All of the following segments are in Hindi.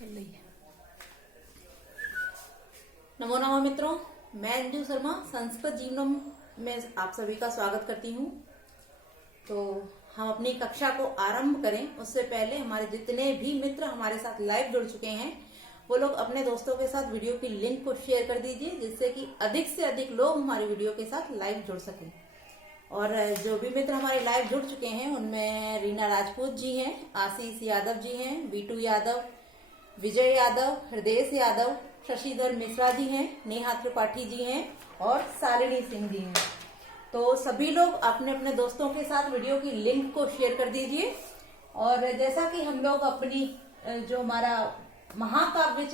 नमो नमः मित्रों, मैं अंजू शर्मा संस्कृत जीवनम में आप सभी का स्वागत करती हूँ। तो हम अपनी कक्षा को आरंभ करें उससे पहले हमारे जितने भी मित्र हमारे साथ लाइव जुड़ चुके हैं वो लोग अपने दोस्तों के साथ वीडियो की लिंक को शेयर कर दीजिए, जिससे कि अधिक से अधिक लोग हमारे वीडियो के साथ लाइव जुड़ सकें। और जो भी मित्र हमारे लाइव जुड़ चुके हैं उनमें रीना राजपूत जी हैं, आशीष यादव जी हैं, बीटू यादव, विजय यादव, हृदय यादव, शशिधर मिश्रा जी हैं, नेहा त्रिपाठी जी हैं और शालिनी सिंह जी हैं। तो सभी लोग अपने अपने दोस्तों के साथ वीडियो की लिंक को शेयर कर दीजिए। और जैसा कि हम लोग अपनी जो हमारा महाकाव्य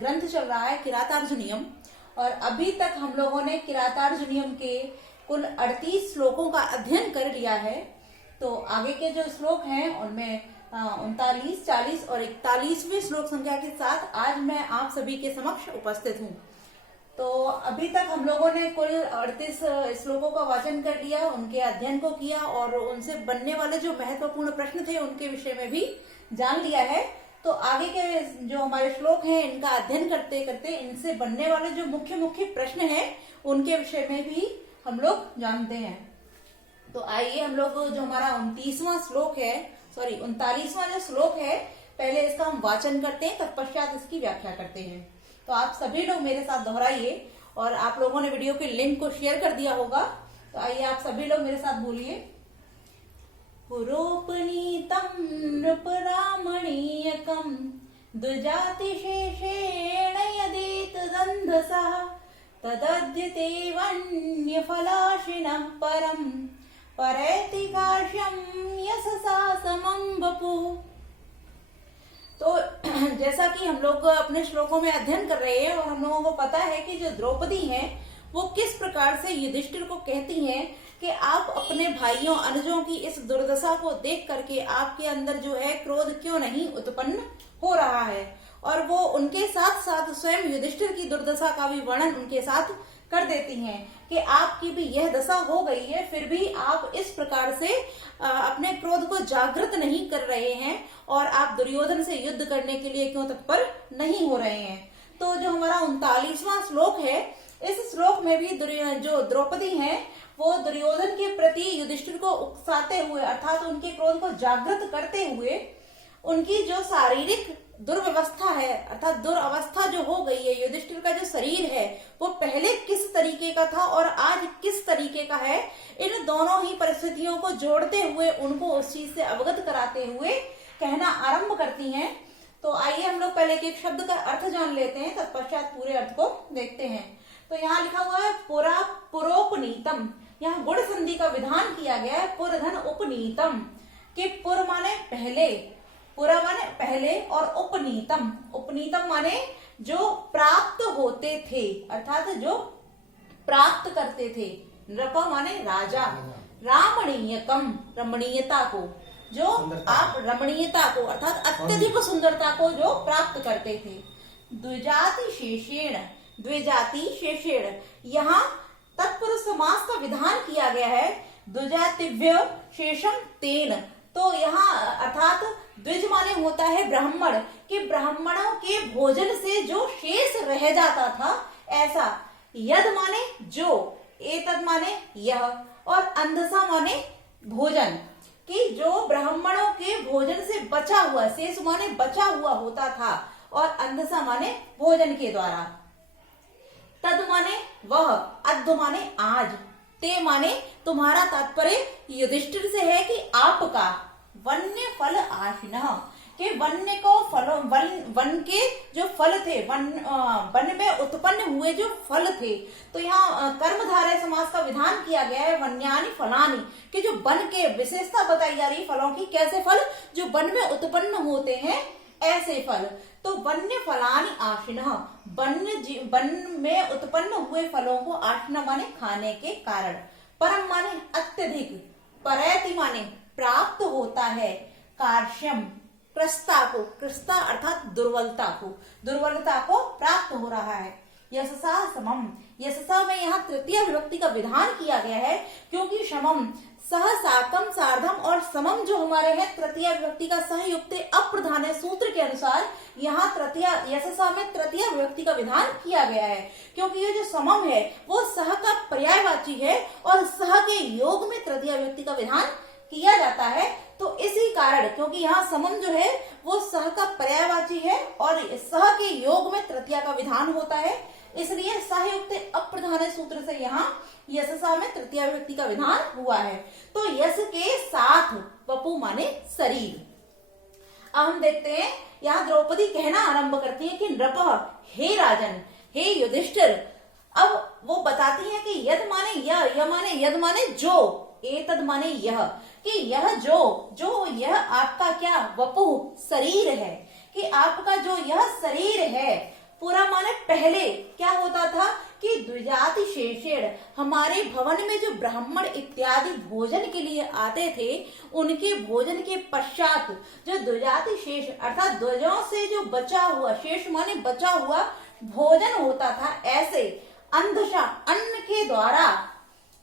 ग्रंथ चल रहा है किरातार्जुनीयम, और अभी तक हम लोगों ने किरातार्जुनीयम के कुल 38 श्लोकों का अध्ययन कर लिया है। तो आगे के जो श्लोक हैं उनमें 39, 40 और 41वें श्लोक संख्या के साथ आज मैं आप सभी के समक्ष उपस्थित हूँ। तो अभी तक हम लोगों ने कुल 38 श्लोकों का वाचन कर लिया, उनके अध्ययन को किया और उनसे बनने वाले जो महत्वपूर्ण प्रश्न थे उनके विषय में भी जान लिया है। तो आगे के जो हमारे श्लोक हैं इनका अध्ययन करते करते इनसे बनने वाले जो मुख्य मुख्य प्रश्न हैं उनके विषय में भी हम लोग जानते हैं। तो आइए हम लोग जो हमारा 39वां श्लोक है, 39वां जो श्लोक है, पहले इसका हम वाचन करते हैं, तत्पश्चात इसकी व्याख्या करते हैं। तो आप सभी लोग मेरे साथ दोहराइए, और आप लोगों ने वीडियो के लिंक को शेयर कर दिया होगा। तो आइए आप सभी लोग मेरे साथ बोलिए। पुरोपनीतम नृपरामणीयकम द्विजातिशेषेण यदेत दन्धसः तदद्यते वन्यफलाशिनः परम परैति काश्यम यशसा समं वपुः। तो जैसा कि हम लोग अपने श्लोकों में अध्ययन कर रहे हैं और हम लोगों को पता है कि जो द्रौपदी हैं वो किस प्रकार से युधिष्ठिर को कहती हैं कि आप अपने भाइयों अनुजों की इस दुर्दशा को देख करके आपके अंदर जो है क्रोध क्यों नहीं उत्पन्न हो रहा है। और वो उनके साथ साथ स्वयं युधिष्ठिर की दुर्दशा का भी वर्णन उनके साथ कर देती हैं कि आपकी भी यह दशा हो गई है, फिर भी आप इस प्रकार से अपने क्रोध को जागृत नहीं कर रहे हैं और आप दुर्योधन से युद्ध करने के लिए क्यों तत्पर नहीं हो रहे हैं। तो जो हमारा 39वां श्लोक है, इस श्लोक में भी जो द्रौपदी हैं वो दुर्योधन के प्रति युधिष्ठिर को उकसाते हुए अर्थात उनके क्रोध को जागृत करते हुए उनकी जो शारीरिक दुर्व्यवस्था है अर्थात दुर्अवस्था जो हो गई है, युधिष्ठिर का जो शरीर है वो पहले किस तरीके का था और आज किस तरीके का है, इन दोनों ही परिस्थितियों को जोड़ते हुए उनको उस चीज से अवगत कराते हुए कहना आरंभ करती हैं। तो आइए हम लोग पहले एक शब्द का अर्थ जान लेते हैं, तत्पश्चात पूरे अर्थ को देखते हैं। तो यहाँ लिखा हुआ है पुरा पुरोपनीतम, यहाँ गुण संधि का विधान किया गया है पुरधन उपनीतम, कि पुर माने पहले, पुरा माने पहले और उपनीतम, उपनीतम माने जो प्राप्त होते थे अर्थात जो प्राप्त करते थे, नृप माने राजा, रामणीयकम रमणीयता को, जो आप रमणीयता को अर्थात अत्यधिक सुंदरता को जो प्राप्त करते थे। द्विजाति शेषेण, द्विजाति शेषेण, यहाँ तत्पुरुष समास का विधान किया गया है द्विजातिव्य शेषम तेन। तो यहाँ अर्थात द्विज माने होता है ब्राह्मण, कि ब्राह्मणों के भोजन से जो शेष रह जाता था ऐसा, यद माने जो, एतद माने यह, और अंधसा माने भोजन, कि जो ब्राह्मणों के भोजन से बचा हुआ, शेष माने बचा हुआ होता था, और अंधसा माने भोजन के द्वारा, तद माने वह, अद्ध माने आज, ते माने तुम्हारा तात्पर्य युधिष्ठिर से है कि आपका, वन्य फल आशिनः, के वन्य को फल, वन के जो फल थे, वन में उत्पन्न हुए जो फल थे। तो यहाँ कर्मधारय समास का विधान किया गया है वन्यानि फलानि, कि जो वन के विशेषता बताई जा रही फलों की, कैसे फल जो वन में उत्पन्न होते हैं ऐसे फल। तो वन्य फलानि आशिनः, वन में उत्पन्न हुए फलों को आशिनः माने खाने के कारण, परम माने अत्यधिक, परैति माने प्राप्त होता है, कार्श्यम कृष्ता को, कृष्ता अर्थात दुर्बलता को, दुर्बलता को प्राप्त हो रहा है। यशसा समम, यशसा में यहाँ तृतीय विभक्ति का विधान किया गया है क्योंकि समम सह साकम सार्धम और समम जो हमारे हैं तृतीया विभक्ति का सहयुक्त अप्रधान है सूत्र के अनुसार यहाँ तृतीया यशसा में तृतीया विभक्ति का विधान किया गया है, क्योंकि ये जो समम है वो सह का पर्यायवाची है और सह के योग में तृतीया विभक्ति का विधान किया जाता है। तो इसी कारण क्योंकि यहाँ समम जो है वो सह का पर्यायवाची है और सह के योग में तृतीया का विधान होता है, इसलिए सहयुक्त अप्रधान सूत्र से यहाँ यशसा में तृतीया विभक्ति का विधान हुआ है। तो यश के साथ वपु माने शरीर। अब हम देखते हैं यहाँ द्रौपदी कहना आरंभ करती है कि नृप हे राजन, हे युधिष्ठिर। अब वो बताती है कि यद माने यह माने यद माने जो, एतद माने यह, कि यह जो यह आपका क्या वपु शरीर है, कि आपका जो यह शरीर है पूरा माने पहले क्या होता था कि द्विजाति शेषेण हमारे भवन में जो ब्राह्मण इत्यादि भोजन के लिए आते थे उनके भोजन के पश्चात जो द्विजाति शेष अर्थात ध्वजों से जो बचा हुआ, शेष माने बचा हुआ भोजन होता था, ऐसे अंधशा अन्न के द्वारा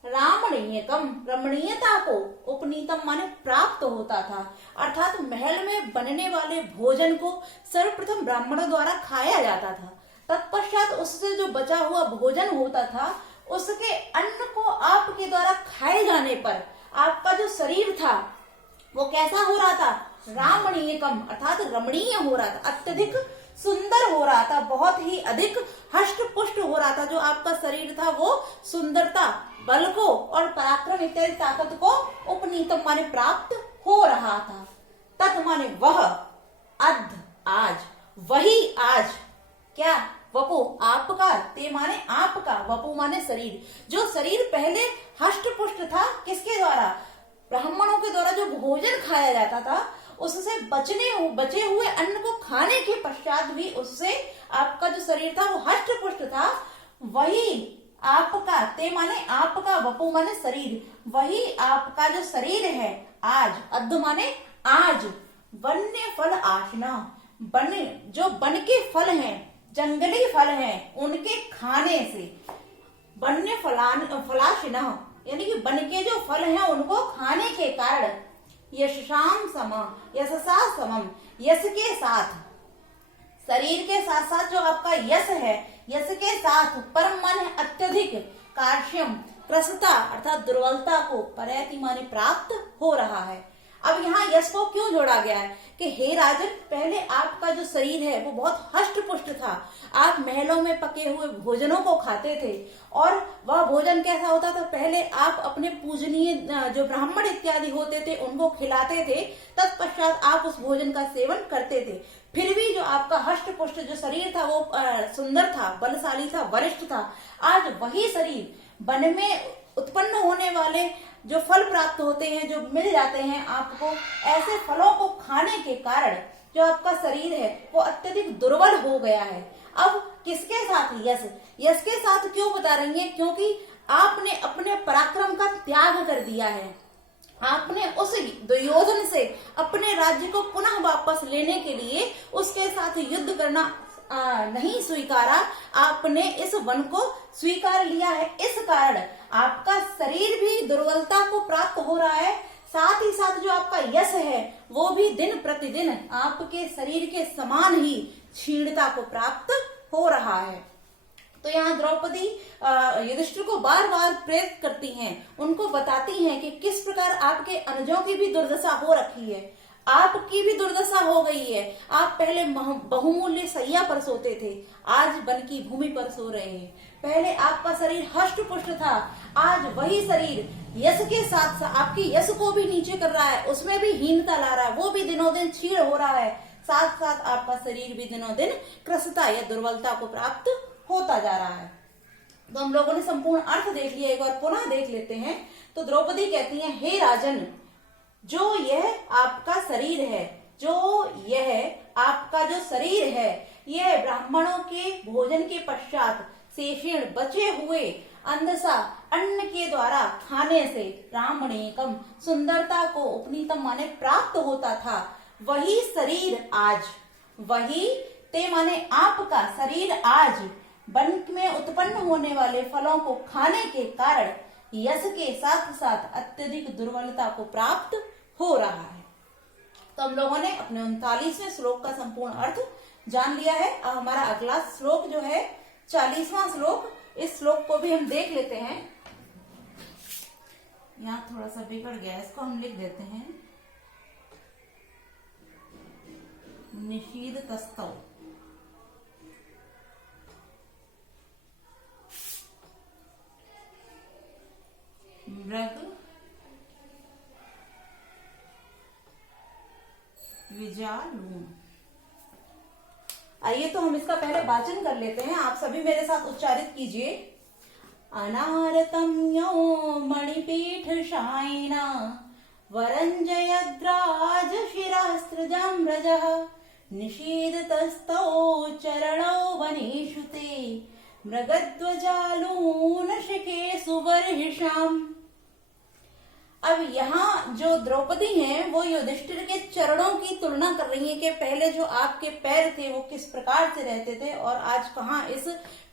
रामणीयकम रमणीयता को उपनीतम माने प्राप्त होता था, अर्थात महल में बनने वाले भोजन को सर्वप्रथम ब्राह्मणों द्वारा खाया जाता था। तत्पश्चात उससे जो बचा हुआ भोजन होता था उसके अन्न को आपके द्वारा खाए जाने पर आपका जो शरीर था वो कैसा हो रहा था, रामणीयकम अर्थात रमणीय हो रहा था, अत्यधिक सुंदर हो रहा था, बहुत ही अधिक हष्ट पुष्ट हो रहा था। जो आपका शरीर था वो सुंदरता, बल को और पराक्रम इत्यादि ताकत को उपनीतम माने प्राप्त हो रहा था। तत् माने वह, अध आज, वही आज क्या वपु आपका, ते माने आपका, वपु माने शरीर, जो शरीर पहले हष्ट पुष्ट था किसके द्वारा, ब्राह्मणों के द्वारा जो भोजन खाया जाता था उससे बचे हुए अन्न को खाने के पश्चात भी उससे आपका जो शरीर था वो हष्ट पुष्ट था, वही आपका, ते माने आपका, वपु माने शरीर, वही आपका जो शरीर है आज, अद्ध माने आज, वन्य फल आशना, जो वन के फल हैं, जंगली फल हैं, उनके खाने से, वन्य फलाशना यानी कि वन के जो फल हैं उनको खाने के कारण, यशसाम समा, यशसा समम, यश के साथ, शरीर के साथ साथ जो आपका यश है, यश के साथ परम माने अत्यधिक, कार्श्यम क्रसता अर्थात दुर्बलता को, परैति माने प्राप्त हो रहा है। अब यहाँ यश को क्यों जोड़ा गया है कि हे राजन, पहले आपका जो शरीर है वो बहुत हष्ट पुष्ट था, आप महलों में पके हुए भोजनों को खाते थे और वह भोजन कैसा होता था, पहले आप अपने पूजनीय जो ब्राह्मण इत्यादि होते थे उनको खिलाते थे, तत्पश्चात आप उस भोजन का सेवन करते थे, फिर भी जो आपका हष्ट पुष्ट जो शरीर था वो सुंदर था, बलशाली था, वरिष्ठ था। आज वही शरीर वन में उत्पन्न होने वाले जो फल प्राप्त होते हैं, जो मिल जाते हैं आपको, ऐसे फलों को खाने के कारण जो आपका शरीर है वो अत्यधिक दुर्बल हो गया है। अब किसके साथ, यश के साथ क्यों बता रही है, क्योंकि आपने अपने पराक्रम का त्याग कर दिया है, आपने उस दुर्योधन से अपने राज्य को पुनः वापस लेने के लिए उसके साथ युद्ध करना नहीं स्वीकारा, आपने इस वन को स्वीकार लिया है। इस कारण आपका शरीर भी दुर्बलता को प्राप्त हो रहा है, साथ ही साथ जो आपका यश है वो भी दिन प्रतिदिन आपके शरीर के समान ही क्षीणता को प्राप्त हो रहा है। तो यहाँ द्रौपदी युधिष्ठिर को बार बार प्रेरित करती हैं, उनको बताती हैं कि किस प्रकार आपके अनुजों की भी दुर्दशा हो रखी है, आपकी भी दुर्दशा हो गई है। आप पहले बहुमूल्य सैया पर सोते थे, आज वन की भूमि पर सो रहे हैं। पहले आपका शरीर हष्ट पुष्ट था, आज वही शरीर यश के साथ आपकी यश को भी नीचे कर रहा है, उसमें भी हीनता ला रहा है, वो भी दिनों दिन क्षीण हो रहा है, साथ साथ आपका शरीर भी दिनों दिन क्रसता या दुर्बलता को प्राप्त होता जा रहा है। तो हम लोगों ने संपूर्ण अर्थ देख लिया, एक बार पुनः देख लेते हैं। तो द्रौपदी कहती है, हे राजन, जो यह आपका शरीर है, जो यह आपका जो शरीर है, यह ब्राह्मणों के भोजन के पश्चात शेषण बचे हुए अंधसा अन्न के द्वारा खाने से रामणेकम सुंदरता को उपनीतम माने प्राप्त होता था। वही शरीर आज, वही ते माने आपका शरीर आज वन में उत्पन्न होने वाले फलों को खाने के कारण यश के साथ साथ अत्यधिक दुर्बलता को प्राप्त हो रहा है। तो हम लोगों ने अपने 39वें श्लोक का संपूर्ण अर्थ जान लिया है। अब हमारा अगला श्लोक जो है 40वां श्लोक, इस श्लोक को भी हम देख लेते हैं। यहाँ थोड़ा सा बिगड़ गया, इसको हम लिख देते हैं। निषीद तस्तौ, मृग द्विजालून। आइए तो हम इसका पहले वाचन कर लेते हैं, आप सभी मेरे साथ उच्चारित कीजिए। अनारतं यो मणिपीठ शायिना वरंजयद्राज शिरास्त्रजाम्रजः निषीदतस्तौ चरणौ वनेषु ते मृगध्वजालून शिखेषु बर्हिषाम्। अब यहाँ जो द्रौपदी हैं वो युधिष्ठिर के चरणों की तुलना कर रही हैं कि पहले जो आपके पैर थे वो किस प्रकार से रहते थे और आज कहाँ इस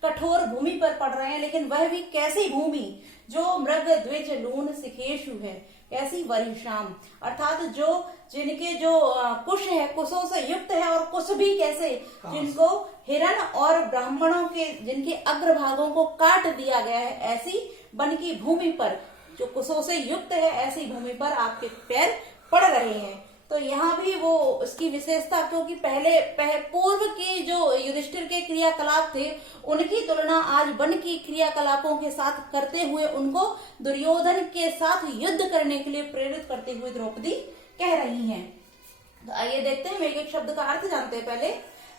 कठोर भूमि पर पड़ रहे हैं, लेकिन वह भी कैसी भूमि जो मृग द्विज लून शिखेषु है, कैसी वरिशाम, अर्थात जो जिनके जो कुश है, कुशों से युक्त है, और कुश भी कैसे, जिनको हिरण और ब्राह्मणों के जिनके अग्रभागों को काट दिया गया है, ऐसी वन की भूमि पर जो कुशों से युक्त है, ऐसी भूमि पर आपके पैर पड़ रहे हैं। तो यहाँ भी वो उसकी विशेषता, क्योंकि पूर्व के जो युधिष्ठिर के क्रियाकलाप थे उनकी तुलना आज वन की क्रियाकलापों के साथ करते हुए उनको दुर्योधन के साथ युद्ध करने के लिए प्रेरित करते हुए द्रौपदी कह रही हैं। तो आइए देखते हैं, एक एक शब्द का अर्थ जानते हैं पहले।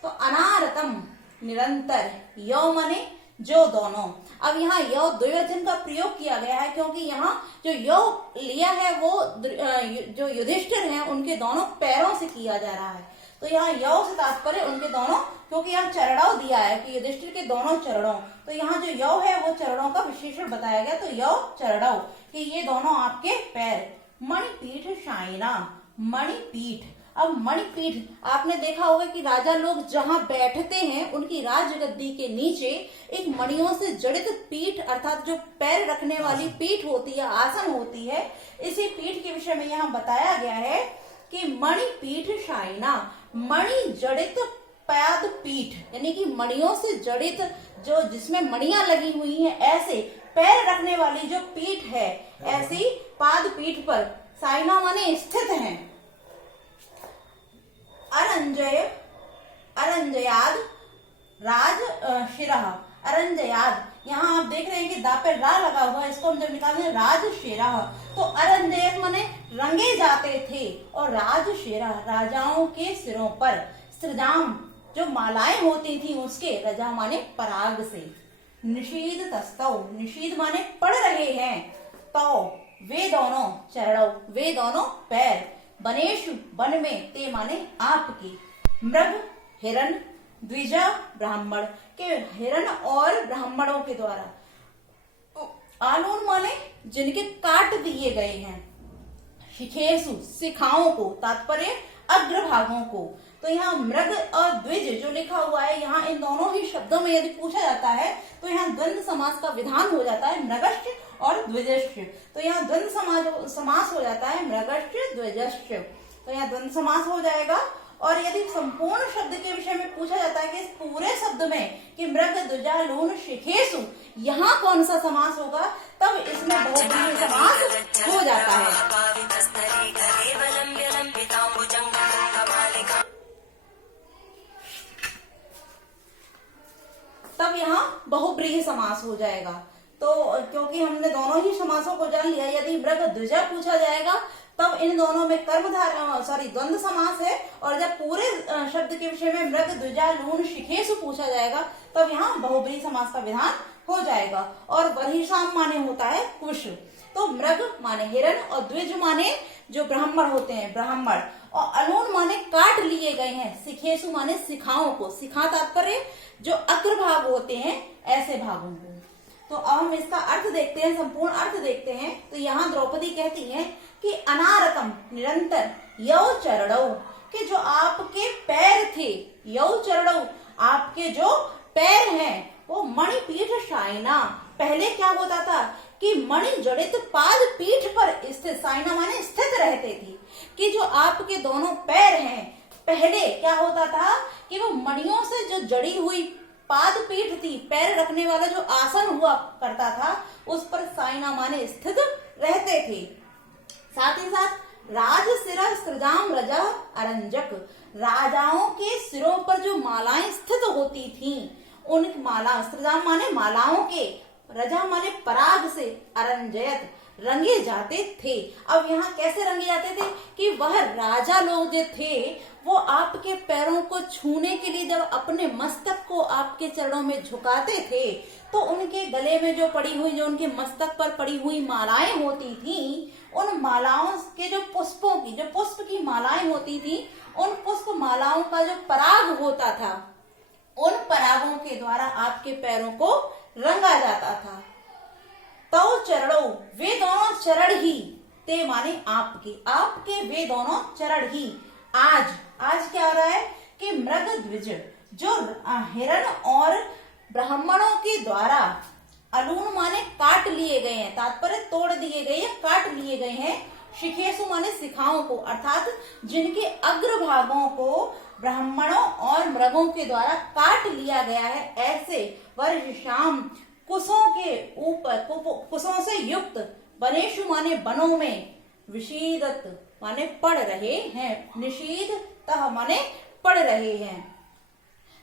तो अनारतम निरंतर, यौ माने जो दोनों। अब यहाँ यौ द्विवचन का प्रयोग किया गया है क्योंकि यहाँ जो यौ लिया है वो जो युधिष्ठिर हैं उनके दोनों पैरों से किया जा रहा है। तो यहाँ यौ से तात्पर्य उनके दोनों, क्योंकि यहाँ चरणों दिया है कि युधिष्ठिर के दोनों चरणों, तो यहाँ जो यौ है वो चरणों का विशेषण बताया गया। तो यौ चरणों कि ये दोनों आपके पैर। मणिपीठ शायिना, मणिपीठ। अब मणिपीठ आपने देखा होगा कि राजा लोग जहां बैठते हैं उनकी राजगद्दी के नीचे एक मणियों से जड़ित पीठ, अर्थात जो पैर रखने वाली पीठ होती है, आसन होती है, इसी पीठ के विषय में यहाँ बताया गया है कि मणिपीठ शायिना, मणि जड़ित पाद पीठ, यानी कि मणियों से जड़ित जो जिसमें मणियां लगी हुई हैं, ऐसे पैर रखने वाली जो पीठ है, ऐसी पाद पीठ पर शायिना माने स्थित है। अरंजय, अरंजयाद राज शिरः, अरंजयाद, यहाँ आप देख रहे हैं कि दा पे रा लगा हुआ है, इसको हम जब निकालते हैं राज शिरः, तो अरंजयत माने रंगे जाते थे, और राज शिरः राजाओं के सिरों पर, सृजाम जो मालाएं होती थी उसके, रजा माने पराग से। निषीद तस्तौ, निषीद माने पड़ रहे हैं, तौ वे दोनों, चरणों वे दोनों पैर, वनेषु वन में, ते माने आपकी, मृग हिरण, द्विजा ब्राह्मण के हिरण और ब्राह्मणों के द्वारा, आलून माने जिनके काट दिए गए हैं, शिखेषु शिखाओं को, तात्पर्य अग्रभागों को। तो यहाँ मृग और द्विज जो लिखा हुआ है, यहाँ इन दोनों ही शब्दों में यदि पूछा जाता है तो यहाँ द्वंद्व समास का विधान हो जाता है, मृगश्च और द्विजश्च। तो यहाँ द्वंद्व समास हो जाता है, मृगश्च द्विजश्च, तो यहाँ द्वंद्व समास हो जाएगा। और यदि संपूर्ण शब्द के विषय में पूछा जाता है कि इस पूरे शब्द में कि मृग द्विजालून शिखेषु, यहाँ कौन सा समास होगा, तब इसमें बहुव्रीहि समास हो जाता है। तब यहाँ बहुव्रीहि समास हो जाएगा। तो क्योंकि हमने दोनों ही समासों को जान लिया, यदि मृग द्विजा पूछा जाएगा तब इन दोनों में द्वंद्व समास है, और जब पूरे शब्द के विषय में मृग द्विजालून शिखेषु पूछा जाएगा तब यहाँ बहुव्रीहि समास का विधान हो जाएगा। और बर्हिषाम माने होता है कुश। तो मृग माने हिरण, और द्विज माने जो ब्राह्मण होते हैं ब्राह्मण, और अलून माने काट लिए गए हैं, शिखेषु माने शिखाओं को, शिखा तात्पर्य जो अग्रभाग होते हैं ऐसे भागों को। तो अब हम इसका अर्थ देखते हैं, संपूर्ण अर्थ देखते हैं। तो यहाँ द्रौपदी कहती हैं कि अनारतम निरंतर, यौ चरणौ कि जो आपके पैर थे, यौ चरणौ आपके जो पैर हैं वो मणिपीठ शायिना। पहले क्या होता था कि मणि जड़ित पाद पीठ पर स्थित, साइना माने स्थित रहते थे, कि जो आपके दोनों पैर हैं, पहले क्या होता था कि वो मणियों से जो जड़ी हुई पाद पीठ थी, पैर रखने वाला जो आसन हुआ करता था, उस पर साइना माने स्थित रहते थे। साथ ही साथ राज सिरा सृजाम रजा अरंजक, राजाओं के सिरों पर जो मालाएं स्थित होती थीं, उन माला, सृजाम माने मालाओं के, रजा माने पराग से, अरंजयत रंगे जाते थे। अब यहाँ कैसे रंगे जाते थे कि वह राजा लोग जो थे वो आपके पैरों को छूने के लिए जब अपने मस्तक को आपके चरणों में झुकाते थे, तो उनके गले में जो पड़ी हुई, जो उनके मस्तक पर पड़ी हुई मालाएं होती थी, उन मालाओं के जो पुष्पों की, जो पुष्प की मालाएं होती थी, उन पुष्प मालाओं का जो पराग होता था, उन परागों के द्वारा आपके पैरों को रंगा जाता था। तो चरणों, वे दोनों चरण ही, ते माने आपके, आपके वे दोनों चरण ही। आज क्या हो रहा है कि मृग द्विज, जो हिरण और ब्राह्मणों के द्वारा अलून माने काट लिए गए हैं, तात्पर्य तोड़ दिए गए हैं, काट लिए गए हैं, शिखेसु माने शिखाओं को, अर्थात जिनके अग्रभागों को ब्राह्मणों और मृगों के द्वारा काट लिया गया है, ऐसे वर्षाम कुशों के ऊपर, कुशों से युक्त, वनेषु माने वनों में, विषीदत माने पड़ रहे हैं, निषीदतः माने पड़ रहे हैं।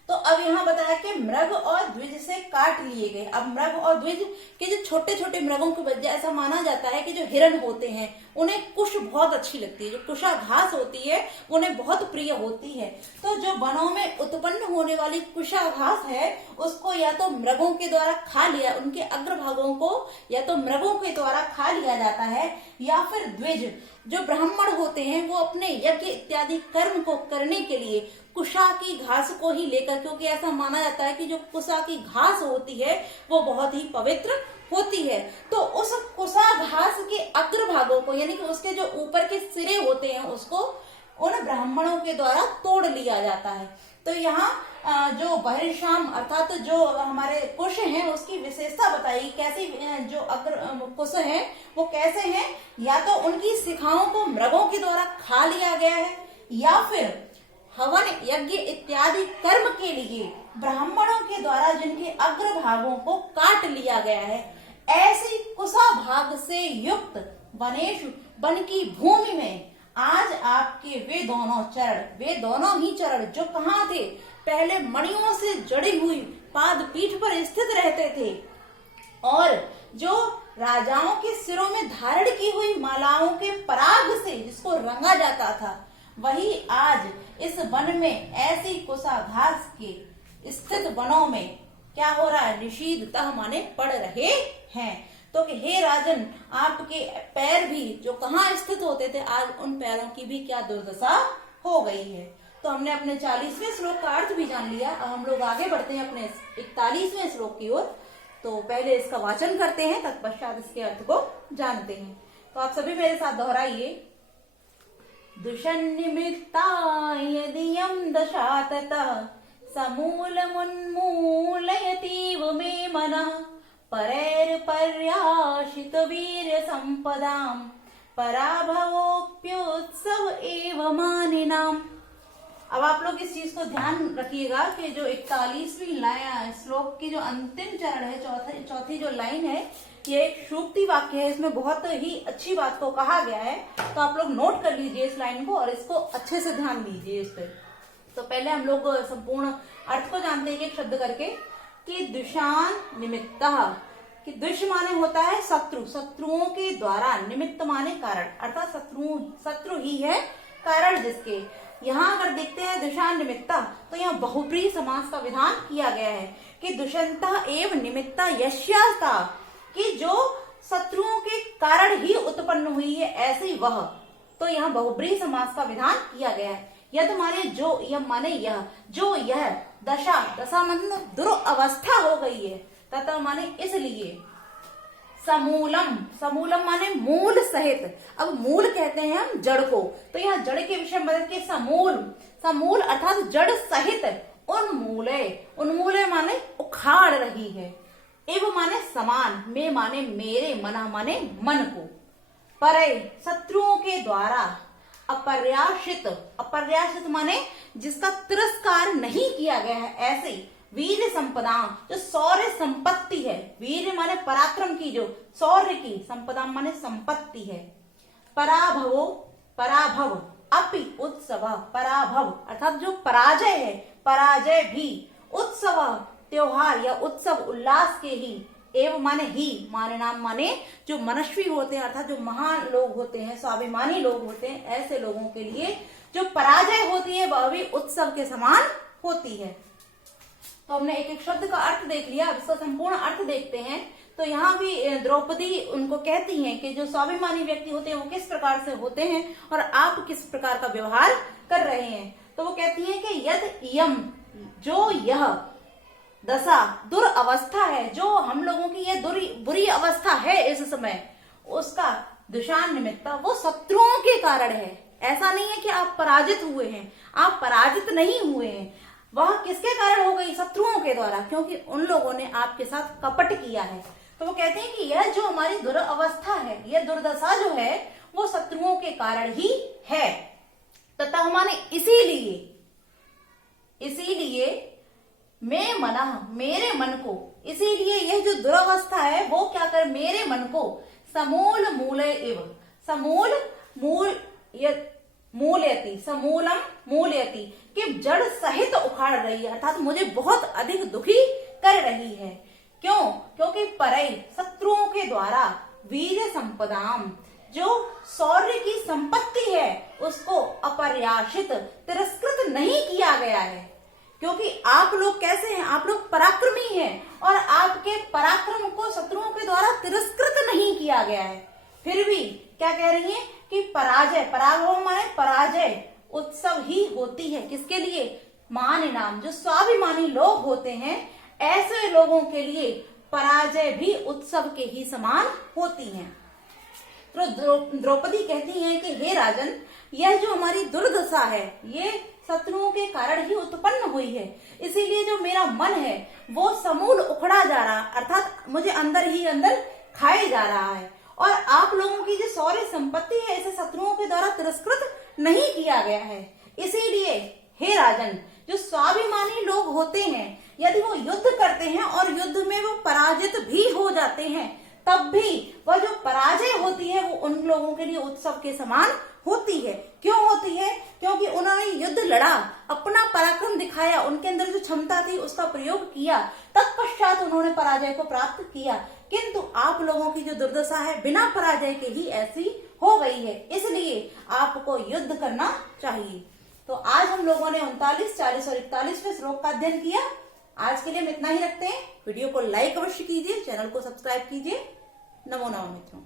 तो अब यहाँ बताया कि मृग और द्विज से काट लिए गए। अब मृग और द्विज के जो छोटे छोटे मृगों की वजह, ऐसा माना जाता है कि जो हिरण होते हैं उन्हें कुश बहुत अच्छी लगती है, जो कुशा घास होती है उन्हें बहुत प्रिय होती है। तो जो वनों में उत्पन्न होने वाली कुशा घास है उसको या तो मृगों के द्वारा खा लिया, उनके अग्रभागों को या तो मृगों के द्वारा खा लिया जाता है, या फिर द्विज जो ब्राह्मण होते हैं वो अपने यज्ञ इत्यादि कर्म को करने के लिए कुशा की घास को ही लेकर, क्योंकि ऐसा माना जाता है कि जो कुशा की घास होती है वो बहुत ही पवित्र होती है, तो उस कुशा घास के अग्रभागों को, यानी कि उसके जो ऊपर के सिरे होते हैं, उसको उन ब्राह्मणों के द्वारा तोड़ लिया जाता है। तो यहाँ जो बहिर्शाम अर्थात जो हमारे कुश हैं उसकी विशेषता बताई, कैसी जो अग्र कुश हैं वो कैसे हैं, या तो उनकी शिखाओं को मृगों के द्वारा खा लिया गया है, या फिर हवन यज्ञ इत्यादि कर्म के लिए ब्राह्मणों के द्वारा जिनके अग्रभागों को काट लिया गया है, ऐसी कुशा भाग से युक्त वनेषु, वन की भूमि में आज आपके वे दोनों चरण, वे दोनों ही चरण जो कहाँ थे, पहले मणियों से जड़ी हुई पाद पीठ पर स्थित रहते थे, और जो राजाओं के सिरों में धारण की हुई मालाओं के पराग से जिसको रंगा जाता था, वही आज इस वन में ऐसी कुशा घास के स्थित वनों में क्या हो रहा है, निषीदतः माने पड़ रहे हैं। तो कि हे राजन, आपके पैर भी जो कहाँ स्थित होते थे, आज उन पैरों की भी क्या दुर्दशा हो गई है। तो हमने अपने 40वें श्लोक का अर्थ भी जान लिया। अब हम लोग आगे बढ़ते हैं अपने 41वें श्लोक की ओर। तो पहले इसका वाचन करते हैं, तत्पश्चात इसके अर्थ को जानते हैं। तो आप सभी मेरे साथ दोहराइए। दुषन्निमित्ता यदियं दशाततः समूलमुन्मूलयतीव मे मनः परैर्पर्याशित वीर्य संपदां पराभवोऽप्युत्सव एव मानिनाम्। अब आप लोग इस चीज को ध्यान रखिएगा कि जो 41वीं श्लोक की जो अंतिम चरण है, चौथी जो लाइन है, ये एक सूक्ति वाक्य है। इसमें बहुत ही अच्छी बात को कहा गया है, तो आप लोग नोट कर लीजिए इस लाइन को और इसको अच्छे से ध्यान दीजिए इस पे। तो पहले हम लोग संपूर्ण अर्थ को जानते हैं एक शब्द करके, कि दुषान निमित्तः, कि दुष माने होता है शत्रु, शत्रुओं के द्वारा, निमित्त माने कारण, अर्थात शत्रु ही है कारण जिसके। यहाँ अगर देखते हैं दुषान निमित्ता, तो यहाँ बहुब्रीहि समास का विधान किया गया है कि दुष्यंतः एव निमित्ता यस्यास्ता, कि जो शत्रुओं के कारण ही उत्पन्न हुई है ऐसी वह। तो यहाँ बहुब्रीहि समास का विधान किया गया है। यद माने जो, यह माने यह, जो यह, दशा, दशा मतलब दुरवस्था हो गई है, तथा माने इसलिए, समूलम, समूलम माने मूल सहित। अब मूल कहते हैं हम जड़ को, तो यहाँ जड़ के विषय में बदल के समूल, समूल अर्थात जड़ सहित उन्मूले, उन्मूले माने उखाड़ रही है, एव माने समान, में माने मेरे, मना माने मन को, परे शत्रुओं के द्वारा, अपर्याशित, अपर्याशित माने जिसका तिरस्कार नहीं किया गया है, ऐसे वीर संपदा, जो शौर्य संपत्ति है, वीर माने पराक्रम की, जो शौर्य की, संपदा माने संपत्ति है, पराभवो, पराभव, अपि उत्सव, पराभव अर्थात जो पराजय है, पराजय भी, उत्सव त्योहार या उत्सव उल्लास के ही, एव माने ही, माने नाम माने जो मनस्वी होते हैं अर्थात जो महान लोग होते हैं, स्वाभिमानी लोग होते हैं, ऐसे लोगों के लिए जो पराजय होती है वह भी उत्सव के समान होती है। तो हमने एक एक शब्द का अर्थ देख लिया, अब इसका संपूर्ण अर्थ देखते हैं। तो यहाँ भी द्रौपदी उनको कहती हैं कि जो स्वाभिमानी व्यक्ति होते हैं वो किस प्रकार से होते हैं और आप किस प्रकार का व्यवहार कर रहे हैं। तो वो कहती हैं कि यद इयम, जो यह दशा दुर्अवस्था है, जो हम लोगों की यह बुरी अवस्था है इस समय, उसका दुशान निमित्त, वो शत्रुओं के कारण है। ऐसा नहीं है कि आप पराजित हुए हैं, आप पराजित नहीं हुए हैं, वह किसके कारण हो गई, शत्रुओं के द्वारा, क्योंकि उन लोगों ने आपके साथ कपट किया है। तो वो कहते हैं कि यह जो हमारी दुरावस्था है, यह दुर्दशा जो है वो शत्रुओं के कारण ही है। तथा हमारे इसीलिए मैं मना, मेरे मन को, इसीलिए यह जो दुरावस्था है वो क्या कर, मेरे मन को समूल मूले इव, समूल मूलयति, समूलम मूलयति, कि जड़ सहित उखाड़ रही है, अर्थात मुझे बहुत अधिक दुखी कर रही है। क्यों? क्योंकि परई, शत्रुओं के द्वारा, वीर संपदाम, जो शौर्य की संपत्ति है उसको अपर्याशित, तिरस्कृत नहीं किया गया है। क्योंकि आप लोग कैसे हैं, आप लोग पराक्रमी हैं और आपके पराक्रम को शत्रुओं के द्वारा तिरस्कृत नहीं किया गया है। फिर भी क्या कह रही है कि पराजय, पराभव माने पराजय, उत्सव ही होती है किसके लिए, मान नाम, जो स्वाभिमानी लोग होते हैं ऐसे लोगों के लिए पराजय भी उत्सव के ही समान होती है। तो द्रौपदी कहती है कि हे राजन, यह जो हमारी दुर्दशा है ये शत्रुओं के कारण ही उत्पन्न हुई है, इसीलिए जो मेरा मन है वो समूल उखड़ा जा रहा, अर्थात मुझे अंदर ही अंदर खाए जा रहा है। और आप लोगों की जो शौर्य संपत्ति है इसे शत्रुओं के द्वारा तिरस्कृत नहीं किया गया है। इसीलिए हे राजन, जो स्वाभिमानी लोग होते हैं यदि वो युद्ध करते हैं और युद्ध में वो पराजित भी हो जाते हैं, तब भी वह जो पराजय होती है वो उन लोगों के लिए उत्सव के समान होती है। क्यों होती है? क्योंकि उन्होंने युद्ध लड़ा, अपना पराक्रम दिखाया, उनके अंदर जो क्षमता थी उसका प्रयोग किया, तत्पश्चात उन्होंने पराजय को प्राप्त किया। किंतु आप लोगों की जो दुर्दशा है बिना पराजय के ही ऐसी हो गई है, इसलिए आपको युद्ध करना चाहिए। तो आज हम लोगों ने 39, 40 और 41वें श्लोक का अध्ययन किया। आज के लिए हम इतना ही रखते हैं। वीडियो को लाइक अवश्य कीजिए, चैनल को सब्सक्राइब कीजिए। नमो नमः मित्रों।